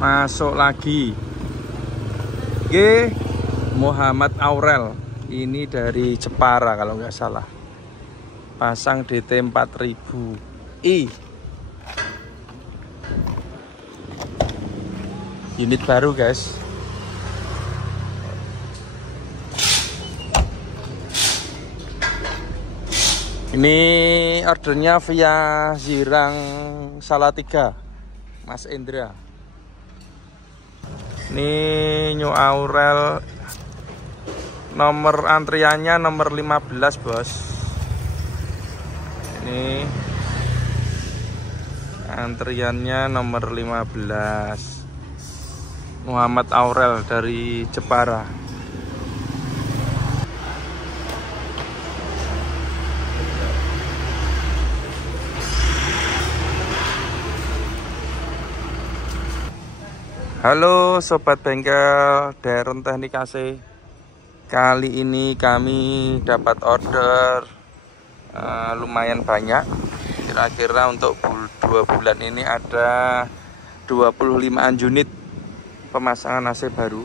masuk lagi. Oke, Muhammad Aurel ini dari Jepara kalau nggak salah, pasang DT 4000i, unit baru guys. Ini ordernya via Zirang Salatiga, Mas Indra. Ini New Aurel, nomor antriannya nomor 15 bos. Ini antriannya nomor 15, Muhammad Aurel dari Jepara. Halo sobat bengkel Darren Teknik AC. Kali ini kami dapat order lumayan banyak. Kira-kira untuk 2 bulan ini ada 25an unit pemasangan AC baru.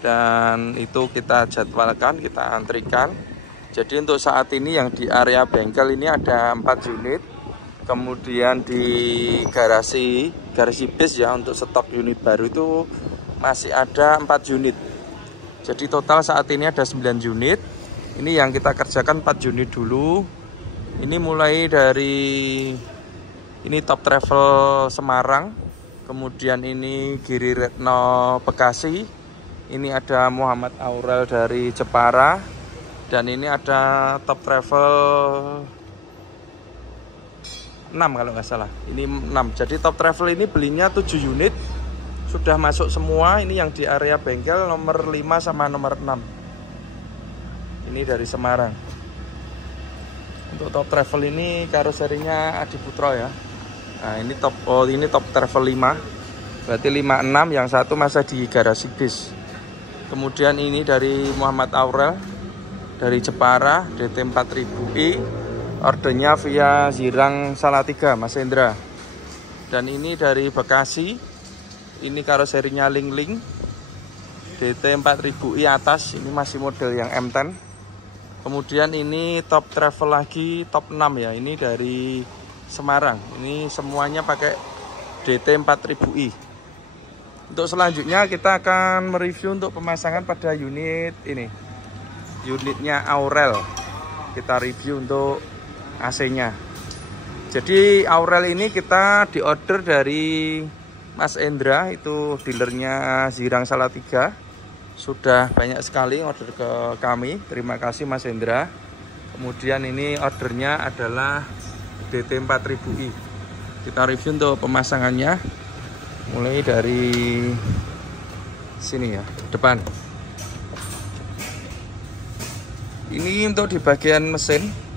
Dan itu kita jadwalkan, kita antrikan. Jadi untuk saat ini yang di area bengkel ini ada 4 unit. Kemudian di garasi bis ya, untuk stok unit baru itu masih ada 4 unit. Jadi total saat ini ada 9 unit. Ini yang kita kerjakan 4 unit dulu. Ini mulai dari ini Top Travel Semarang, kemudian ini Giri Retno Bekasi, ini ada Muhammad Aurel dari Jepara, dan ini ada Top Travel 6 kalau nggak salah, ini 6. Jadi Top Travel ini belinya 7 unit, sudah masuk semua. Ini yang di area bengkel nomor 5 sama nomor 6. Ini dari Semarang. Untuk Top Travel ini karoserinya Adiputro ya. Nah ini Top Travel 5, berarti 56, yang satu masih di garasi bis. Kemudian ini dari Muhammad Aurel dari Jepara, DT 4000i. Ordernya via Zirang Salatiga, Mas Indra. Dan ini dari Bekasi, ini karoserinya Ling-Ling, DT 4000i atas, ini masih model yang M10. Kemudian ini Top Travel lagi, Top 6 ya, ini dari Semarang. Ini semuanya pakai DT 4000i. Untuk selanjutnya kita akan mereview untuk pemasangan pada unit ini, unitnya Aurel. Kita review untuk AC-nya. Jadi Aurel ini kita diorder dari Mas Endra, itu dealernya Zirang Salatiga. Sudah banyak sekali order ke kami. Terima kasih Mas Endra. Kemudian ini ordernya adalah DT 4000i. Kita review untuk pemasangannya. Mulai dari sini ya, depan. Ini untuk di bagian mesin.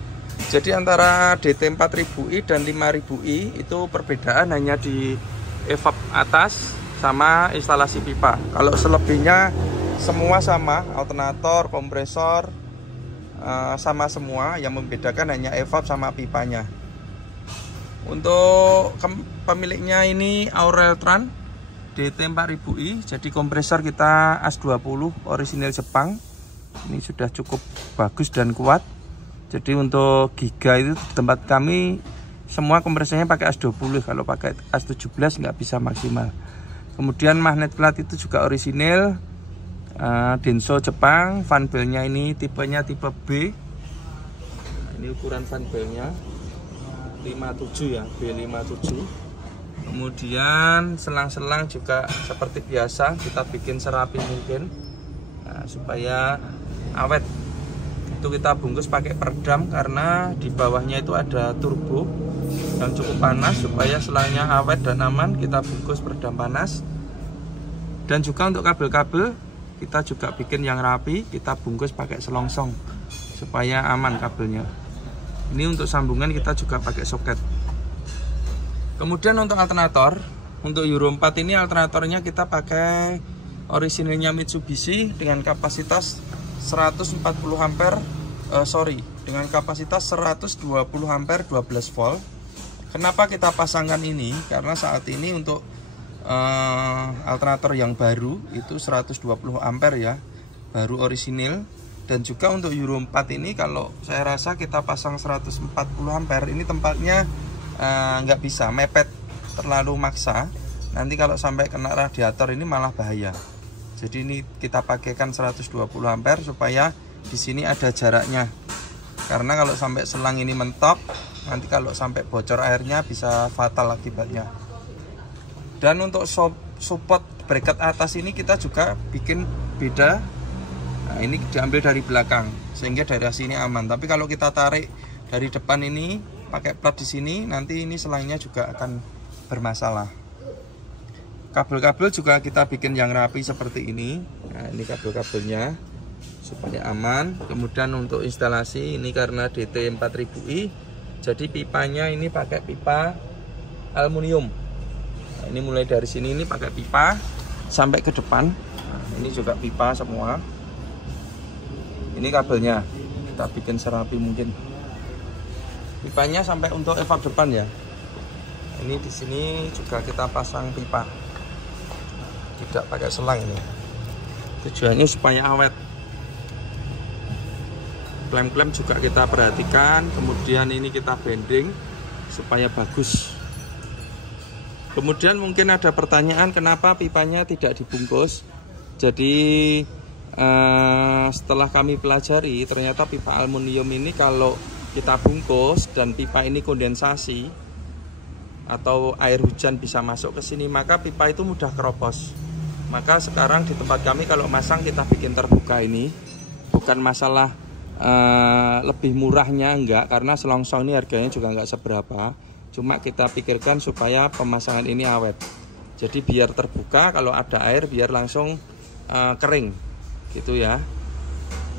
Jadi antara DT 4000i dan 5000i itu perbedaan hanya di evap atas sama instalasi pipa. Kalau selebihnya semua sama, alternator, kompresor sama semua. Yang membedakan hanya evap sama pipanya. Untuk pemiliknya ini Aurel Tran DT 4000i. Jadi kompresor kita AS20 orisinil Jepang. Ini sudah cukup bagus dan kuat. Jadi untuk giga itu di tempat kami semua kompresornya pakai AS20, kalau pakai AS17 nggak bisa maksimal. Kemudian magnet plat itu juga orisinil, Denso Jepang. Fan belnya ini tipenya tipe B. Ini ukuran fan belnya 57 ya, B57. Kemudian selang-selang juga seperti biasa kita bikin serapi mungkin, supaya awet. Itu kita bungkus pakai peredam karena di bawahnya itu ada turbo yang cukup panas. Supaya selangnya awet dan aman, kita bungkus peredam panas. Dan juga untuk kabel-kabel kita juga bikin yang rapi, kita bungkus pakai selongsong supaya aman kabelnya. Ini untuk sambungan kita juga pakai soket. Kemudian untuk alternator, untuk Euro 4 ini alternatornya kita pakai orisinilnya Mitsubishi dengan kapasitas 140 ampere, dengan kapasitas 120 ampere 12 volt. Kenapa kita pasangkan ini? Karena saat ini untuk alternator yang baru itu 120 ampere ya, baru orisinil. Dan juga untuk Euro 4 ini kalau saya rasa kita pasang 140 ampere ini tempatnya nggak bisa, mepet, terlalu maksa. Nanti kalau sampai kena radiator ini malah bahaya. Jadi ini kita pakaikan 120 ampere supaya di sini ada jaraknya. Karena kalau sampai selang ini mentok, nanti kalau sampai bocor airnya bisa fatal akibatnya. Dan untuk support bracket atas ini kita juga bikin beda. Nah, ini diambil dari belakang sehingga dari sini aman. Tapi kalau kita tarik dari depan ini pakai plat di sini, nanti ini selangnya juga akan bermasalah. Kabel-kabel juga kita bikin yang rapi seperti ini. Nah, ini kabel-kabelnya supaya aman. Kemudian untuk instalasi ini karena DT 4000i, jadi pipanya ini pakai pipa aluminium. Nah, ini mulai dari sini ini pakai pipa sampai ke depan. Nah, ini juga pipa semua. Ini kabelnya kita bikin serapi mungkin. Pipanya sampai untuk evap depan ya. Ini di sini juga kita pasang pipa. Tidak pakai selang ini. Tujuannya supaya awet. Klem-klem juga kita perhatikan, kemudian ini kita bending supaya bagus. Kemudian mungkin ada pertanyaan kenapa pipanya tidak dibungkus. Jadi setelah kami pelajari, ternyata pipa aluminium ini kalau kita bungkus dan pipa ini kondensasi atau air hujan bisa masuk ke sini, maka pipa itu mudah keropos. Maka sekarang di tempat kami kalau masang kita bikin terbuka ini. Bukan masalah lebih murahnya, enggak, karena selongsong ini harganya juga enggak seberapa. Cuma kita pikirkan supaya pemasangan ini awet. Jadi biar terbuka, kalau ada air biar langsung kering gitu ya.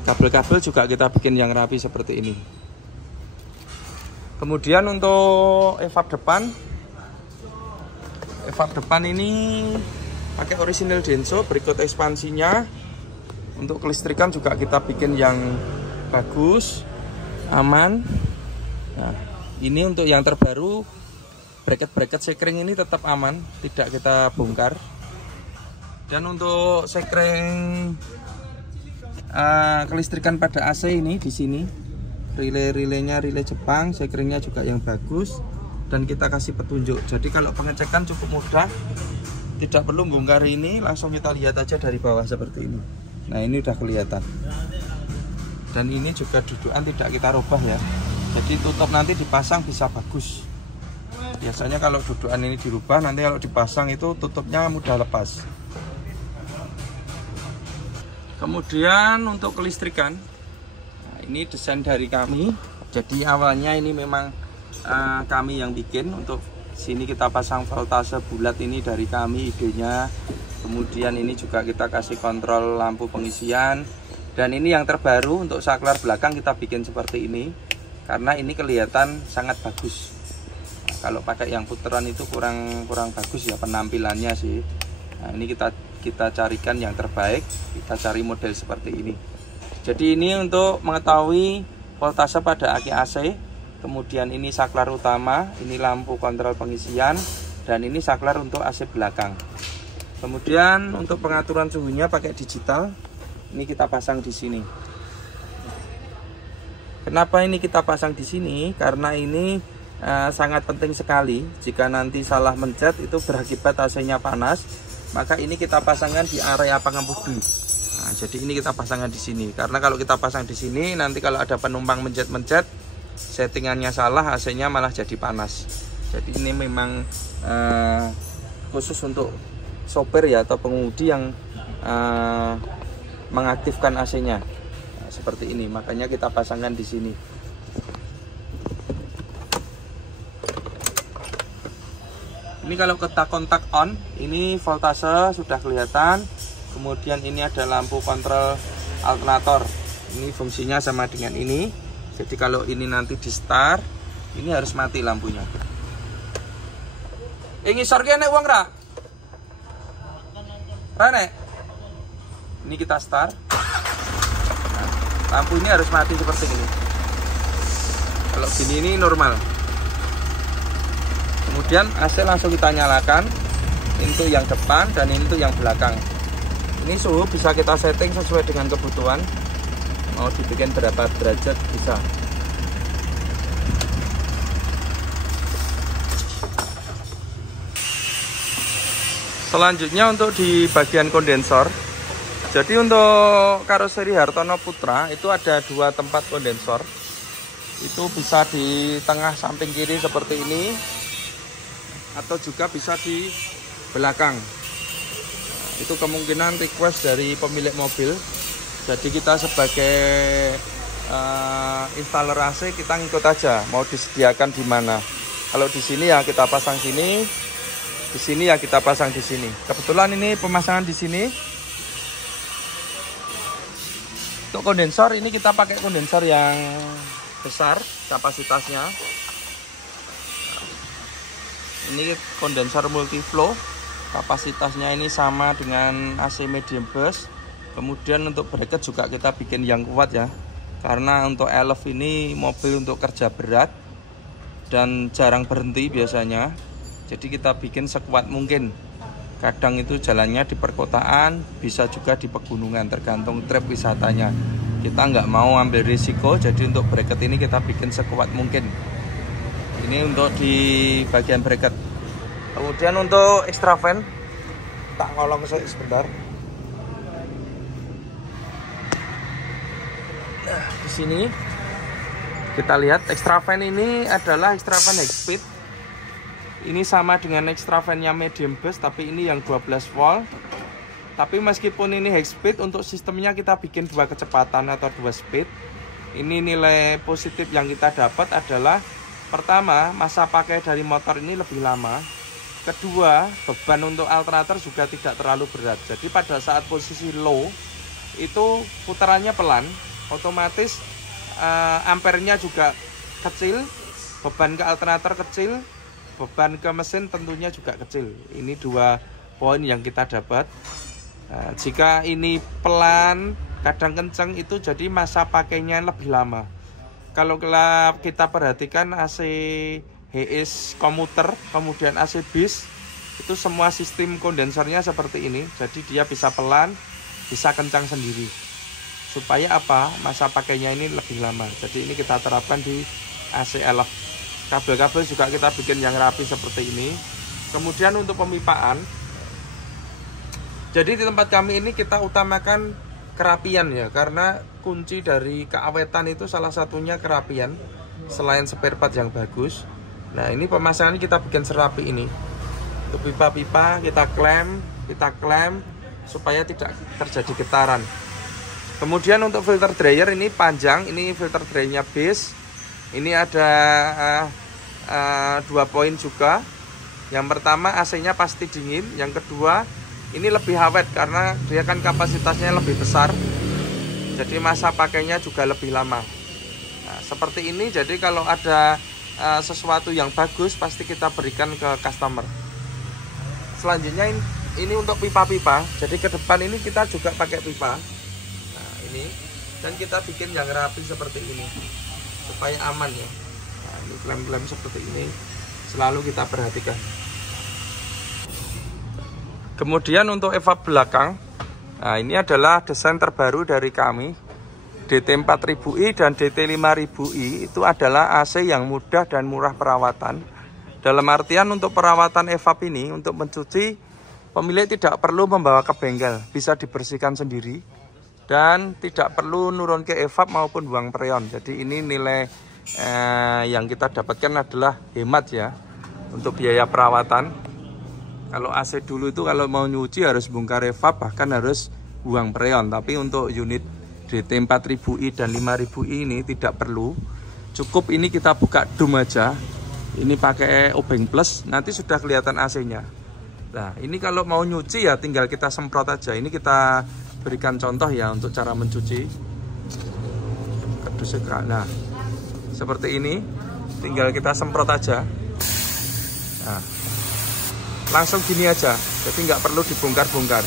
Kabel-kabel juga kita bikin yang rapi seperti ini. Kemudian untuk evap depan ini pakai orisinil Denso. Berikut ekspansinya. Untuk kelistrikan juga kita bikin yang bagus, aman. Nah, ini untuk yang terbaru, bracket sekring ini tetap aman, tidak kita bongkar. Dan untuk sekring kelistrikan pada AC ini di sini, relay-nya relay Jepang, sekringnya juga yang bagus, dan kita kasih petunjuk. Jadi kalau pengecekan cukup mudah, tidak perlu bongkar ini, langsung kita lihat aja dari bawah seperti ini. Nah, ini udah kelihatan. Dan ini juga dudukan tidak kita rubah ya. Jadi tutup nanti dipasang bisa bagus. Biasanya kalau dudukan ini dirubah, nanti kalau dipasang itu tutupnya mudah lepas. Kemudian untuk kelistrikan, nah ini desain dari kami. Jadi awalnya ini memang kami yang bikin. Untuk sini kita pasang voltase bulat, ini dari kami idenya. Kemudian ini juga kita kasih kontrol lampu pengisian. Dan ini yang terbaru untuk saklar belakang kita bikin seperti ini, karena ini kelihatan sangat bagus. Nah, kalau pakai yang puteran itu kurang bagus ya penampilannya sih. Nah, ini kita carikan yang terbaik, kita cari model seperti ini. Jadi ini untuk mengetahui voltase pada aki AC. Kemudian ini saklar utama, ini lampu kontrol pengisian, dan ini saklar untuk AC belakang. Kemudian untuk pengaturan suhunya pakai digital. Ini kita pasang di sini. Kenapa ini kita pasang di sini? Karena ini sangat penting sekali. Jika nanti salah mencet itu berakibat AC-nya panas, maka ini kita pasangkan di area pengemudi. Nah, jadi ini kita pasangkan di sini. Karena kalau kita pasang di sini, nanti kalau ada penumpang mencet-mencet, settingannya salah, AC-nya malah jadi panas. Jadi ini memang khusus untuk sopir ya, atau pengemudi yang mengaktifkan AC-nya. Nah, seperti ini, makanya kita pasangkan di sini. Ini kalau kita kontak on, ini voltase sudah kelihatan. Kemudian ini ada lampu kontrol alternator. Ini fungsinya sama dengan ini. Jadi kalau ini nanti di start, ini harus mati lampunya. Ngisor ki nek wong ra? Ra nek? Ini kita start. Nah, lampu ini harus mati seperti ini. Kalau gini ini normal. Kemudian AC langsung kita nyalakan. Ini untuk yang depan dan ini untuk yang belakang. Ini suhu bisa kita setting sesuai dengan kebutuhan. Mau dibikin berapa derajat bisa. Selanjutnya untuk di bagian kondensor. Jadi untuk karoseri Hartono Putra itu ada 2 tempat kondensor. Itu bisa di tengah samping kiri seperti ini, atau juga bisa di belakang. Itu kemungkinan request dari pemilik mobil. Jadi kita sebagai installer AC kita ngikut aja mau disediakan di mana. Kalau di sini ya kita pasang sini, di sini ya kita pasang di sini. Kebetulan ini pemasangan di sini. Untuk kondensor ini kita pakai kondensor yang besar kapasitasnya. Ini kondensor multiflow. Kapasitasnya ini sama dengan AC medium burst. Kemudian untuk bracket juga kita bikin yang kuat ya. Karena untuk elf ini mobil untuk kerja berat dan jarang berhenti biasanya. Jadi kita bikin sekuat mungkin. Kadang itu jalannya di perkotaan, bisa juga di pegunungan, tergantung trip wisatanya. Kita nggak mau ambil risiko, jadi untuk bracket ini kita bikin sekuat mungkin. Ini untuk di bagian bracket. Kemudian untuk extra fan, tak ngolong sebentar. Nah, di sini kita lihat extra fan ini adalah extra fan high speed. Ini sama dengan extra fan-nya medium burst, tapi ini yang 12 volt. Tapi meskipun ini high speed, untuk sistemnya kita bikin 2 kecepatan atau 2 speed. Ini nilai positif yang kita dapat adalah pertama, masa pakai dari motor ini lebih lama. Kedua, beban untuk alternator juga tidak terlalu berat. Jadi pada saat posisi low, itu putarannya pelan, otomatis ampernya juga kecil, beban ke alternator kecil, beban ke mesin tentunya juga kecil. Ini 2 poin yang kita dapat. Nah, jika ini pelan, kadang kencang, itu jadi masa pakainya lebih lama. Kalau kita perhatikan AC HS komuter, kemudian AC bis, itu semua sistem kondensernya seperti ini. Jadi dia bisa pelan, bisa kencang sendiri. Supaya apa? Masa pakainya ini lebih lama. Jadi ini kita terapkan di AC elf. Kabel-kabel juga kita bikin yang rapi seperti ini. Kemudian untuk pemipaan, jadi di tempat kami ini kita utamakan kerapian ya, karena kunci dari keawetan itu salah satunya kerapian, selain spare part yang bagus. Nah ini pemasangan kita bikin serapi ini. Untuk pipa-pipa kita klem supaya tidak terjadi getaran. Kemudian untuk filter dryer ini panjang, ini filter dryernya base. Ini ada 2 poin juga. Yang pertama AC-nya pasti dingin. Yang kedua ini lebih awet karena dia kan kapasitasnya lebih besar. Jadi masa pakainya juga lebih lama. Nah, seperti ini. Jadi kalau ada sesuatu yang bagus pasti kita berikan ke customer. Selanjutnya ini untuk pipa-pipa. Jadi ke depan ini kita juga pakai pipa. Nah ini, dan kita bikin yang rapi seperti ini supaya aman ya. Nah, ini klem-klem seperti ini selalu kita perhatikan. Kemudian untuk evap belakang, nah ini adalah desain terbaru dari kami. DT4000i dan DT5000i itu adalah AC yang mudah dan murah perawatan. Dalam artian untuk perawatan evap ini, untuk mencuci, pemilik tidak perlu membawa ke bengkel, bisa dibersihkan sendiri. Dan tidak perlu nurun ke evap maupun buang freon. Jadi ini nilai yang kita dapatkan adalah hemat ya, untuk biaya perawatan. Kalau AC dulu itu kalau mau nyuci harus bongkar evap, bahkan harus buang freon. Tapi untuk unit DT4000i dan 5000i ini tidak perlu. Cukup ini kita buka dum aja. Ini pakai obeng plus, nanti sudah kelihatan AC-nya. Nah, ini kalau mau nyuci ya tinggal kita semprot aja. Ini kita berikan contoh ya untuk cara mencuci. Nah, seperti ini. Tinggal kita semprot aja. Nah, langsung gini aja. Jadi nggak perlu dibongkar-bongkar.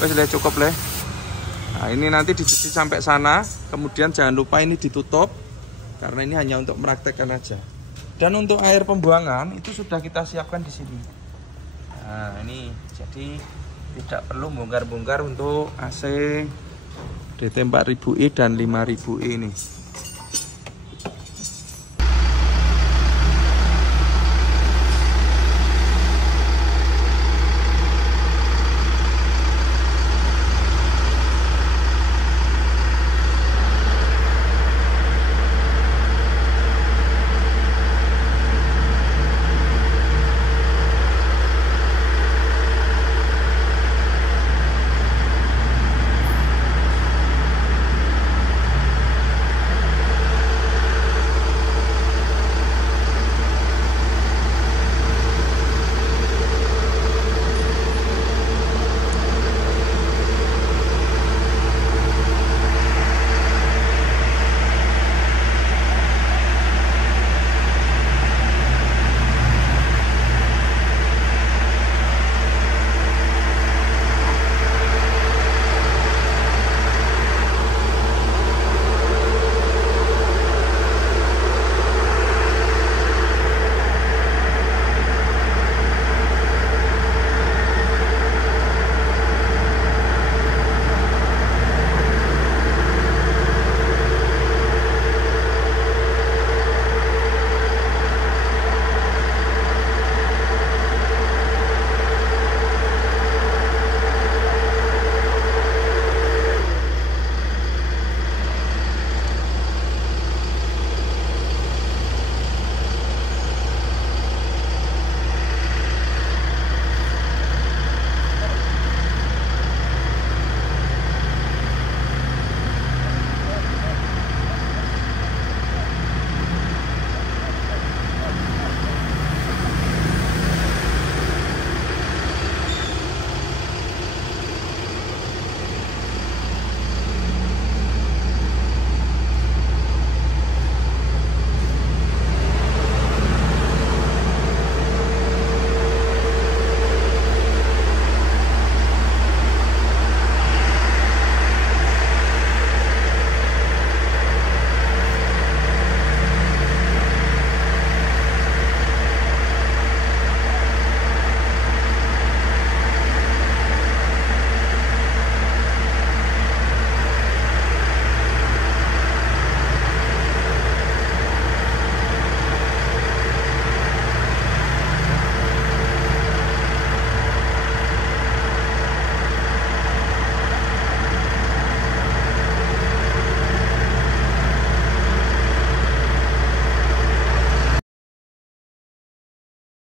Sudah cukup leh. Nah ini nanti dicuci sampai sana, kemudian jangan lupa ini ditutup karena ini hanya untuk meraktekkan aja. Dan untuk air pembuangan itu sudah kita siapkan di sini. Jadi tidak perlu bongkar-bongkar untuk AC DT 4000i dan 5000i ini.